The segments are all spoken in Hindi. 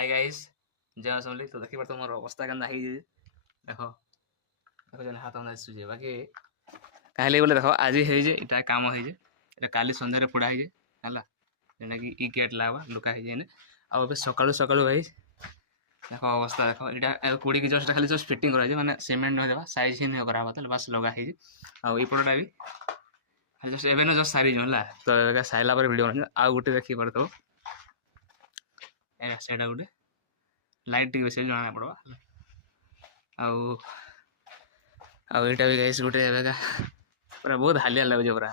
हाय गाइस जय असली तो देखि पार मोर अवस्था केनता है देख देख जन हाथ अंदा सुजे बाकी कहले बोले देख आज हे जे इटा काम हे जे इटा काली संध्या रे पुडा हे जे हला जेना कि ई गेट लावा लुका हे जे ने आ बे सकाळू सकाळू गाइस देख अवस्था देख इटा कुड़ी की जस्ट खाली जस्ट फिटिंग करा जे माने सीमेंट न देबा साइज ही न करा बता बस लगा हे जे आ ई पड़ोटा भी खाली जस्ट एबे न जस्ट सारी जो हला तो एगा साइला पर वीडियो बन आ गुटे देखि परतो ए सेडा गुटे लाइट टी बेसे जाना पड़वा आउ आउ एटा भी गाइस गुटे एबेगा पूरा बहुत हालिया लागो पूरा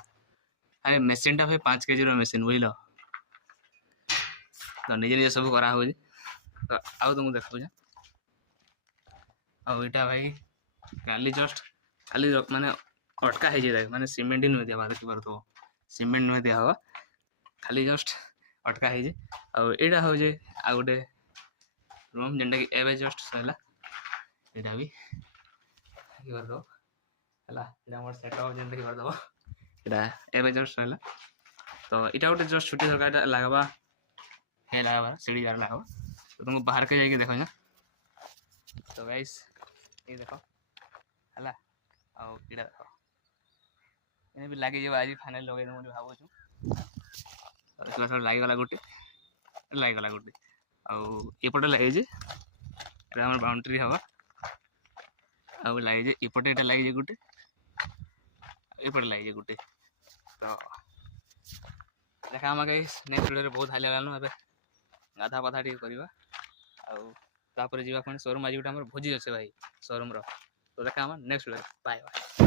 अरे मशीन टा भाई 5 केजी रो मशीन बुझलो तो निजे निजे सब करा हो तो आउ तुमको देखो जा आउ एटा भाई काली जस्ट खाली माने अटका है जे माने सीमेंट ही न दिया देखि पर तो सीमेंट न दिया हवा खाली जस्ट अटका है जे आउ एटा हो जे आ गुटे रूम जेंटा कि एबे जस्ट सला एटा भी कर दो हला एटा हमर सेटअप जेंटा कि कर दो एटा एबे जस्ट सला तो एटा गुटे जस्ट छुट्टी सरकार लागबा हे लागबा सीढ़ी जार लागबा तो तुमको बाहर के जाके देखो ना तो गाइस ये देखो हला आ एटा देखो एने भी लागी जे आज फाइनल लगे न मुझे भाबो छु तो इसला सब लागी गला गुटे आ एपटे लागे जे एटा हमर बाउंड्री हवा आ लागे जे एपटे एटा लागे जे गुटे एपटे लागे जे गुटे तो देखा हम गाइस नेक्स्ट वीडियो रे बहुत हालिया लानो अबे गाधा पाधा ठीक करबा आ तापर जीवा कोन शोरूम आज गुटे हमर भोजी আছে भाई शोरूम रो तो देखा हम नेक्स्ट वीडियो बाय बाय।